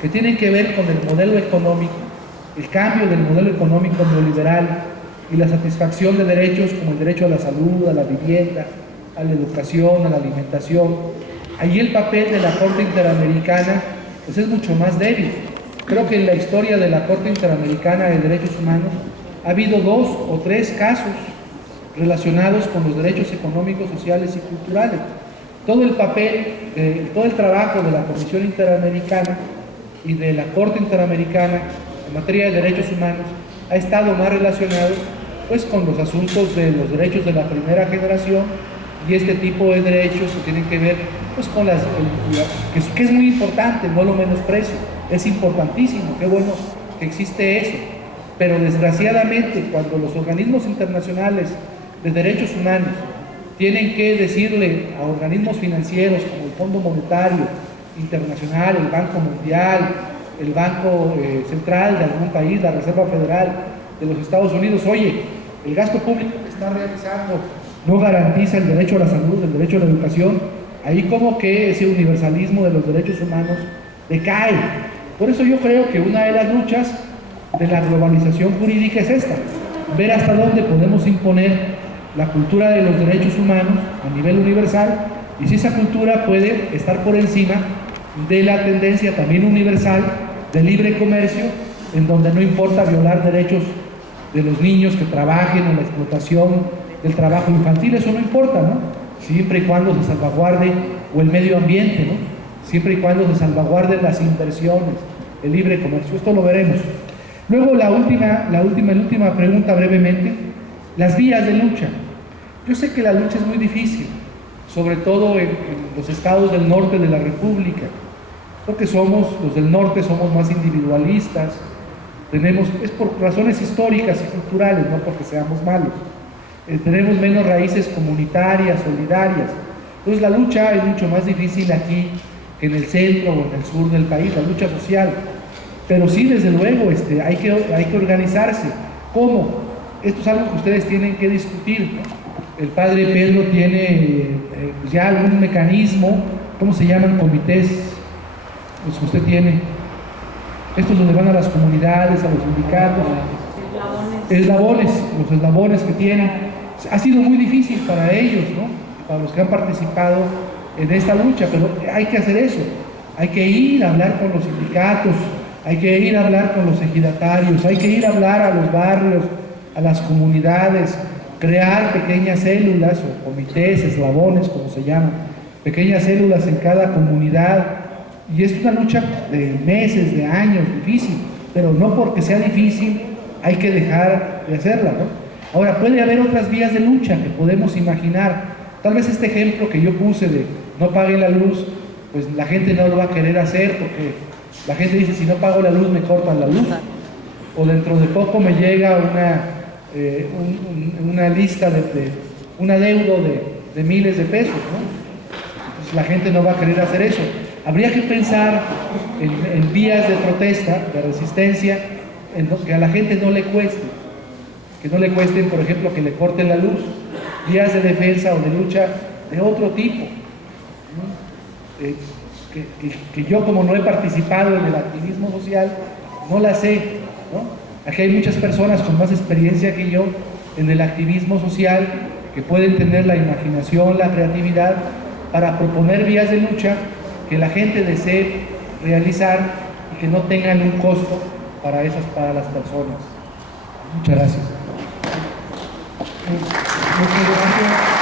que tienen que ver con el modelo económico, el cambio del modelo económico neoliberal y la satisfacción de derechos como el derecho a la salud, a la vivienda, a la educación, a la alimentación. Allí el papel de la Corte Interamericana pues es mucho más débil. Creo que en la historia de la Corte Interamericana de Derechos Humanos ha habido 2 o 3 casos relacionados con los derechos económicos, sociales y culturales. Todo el papel, todo el trabajo de la Comisión Interamericana y de la Corte Interamericana en materia de derechos humanos ha estado más relacionado pues con los asuntos de los derechos de la primera generación y este tipo de derechos que tienen que ver pues con que es muy importante, no lo menosprecio, es importantísimo, qué bueno que existe eso, pero desgraciadamente cuando los organismos internacionales de derechos humanos tienen que decirle a organismos financieros como el Fondo Monetario Internacional, el Banco Mundial, el Banco Central de algún país, la Reserva Federal de los Estados Unidos, oye, el gasto público que está realizando no garantiza el derecho a la salud, el derecho a la educación, ahí como que ese universalismo de los derechos humanos decae. Por eso yo creo que una de las luchas de la globalización jurídica es esta, ver hasta dónde podemos imponer la cultura de los derechos humanos a nivel universal y si esa cultura puede estar por encima de la tendencia también universal de libre comercio, en donde no importa violar derechos de los niños que trabajen o la explotación del trabajo infantil, eso no importa, ¿no? Siempre y cuando se salvaguarde, o el medio ambiente, ¿no? Siempre y cuando se salvaguarden las inversiones, el libre comercio, esto lo veremos. Luego la última pregunta brevemente, las vías de lucha. Yo sé que la lucha es muy difícil, sobre todo en los estados del norte de la República, porque los del norte somos más individualistas, es por razones históricas y culturales, no porque seamos malos, tenemos menos raíces comunitarias, solidarias, entonces la lucha es mucho más difícil aquí que en el centro o en el sur del país, la lucha social, pero sí, desde luego, hay que organizarse. ¿Cómo? Esto es algo que ustedes tienen que discutir. El padre Pedro tiene ya algún mecanismo, ¿cómo se llaman? Comités, los que usted tiene. Estos donde van a las comunidades, a los sindicatos. Los eslabones que tienen. Ha sido muy difícil para ellos, ¿no? Para los que han participado en esta lucha, pero hay que hacer eso. Hay que ir a hablar con los sindicatos, hay que ir a hablar con los ejidatarios, hay que ir a hablar a los barrios, a las comunidades, crear pequeñas células o comités, eslabones, como se llaman, pequeñas células en cada comunidad, y es una lucha de meses, de años, difícil, pero no porque sea difícil hay que dejar de hacerla, ¿no? Ahora, puede haber otras vías de lucha que podemos imaginar, tal vez este ejemplo que yo puse de no paguen la luz, pues la gente no lo va a querer hacer porque la gente dice, si no pago la luz me cortan la luz, o dentro de poco me llega una lista un adeudo de miles de pesos, ¿no? Entonces la gente no va a querer hacer eso. Habría que pensar en vías de protesta, de resistencia, que a la gente no le cueste, que no le cuesten, por ejemplo, que le corten la luz, vías de defensa o de lucha de otro tipo, ¿no? Que yo, como no he participado en el activismo social, no la sé, ¿no? Aquí hay muchas personas con más experiencia que yo en el activismo social que pueden tener la imaginación, la creatividad para proponer vías de lucha que la gente desee realizar y que no tengan un costo para las personas. Muchas gracias. Muchas gracias.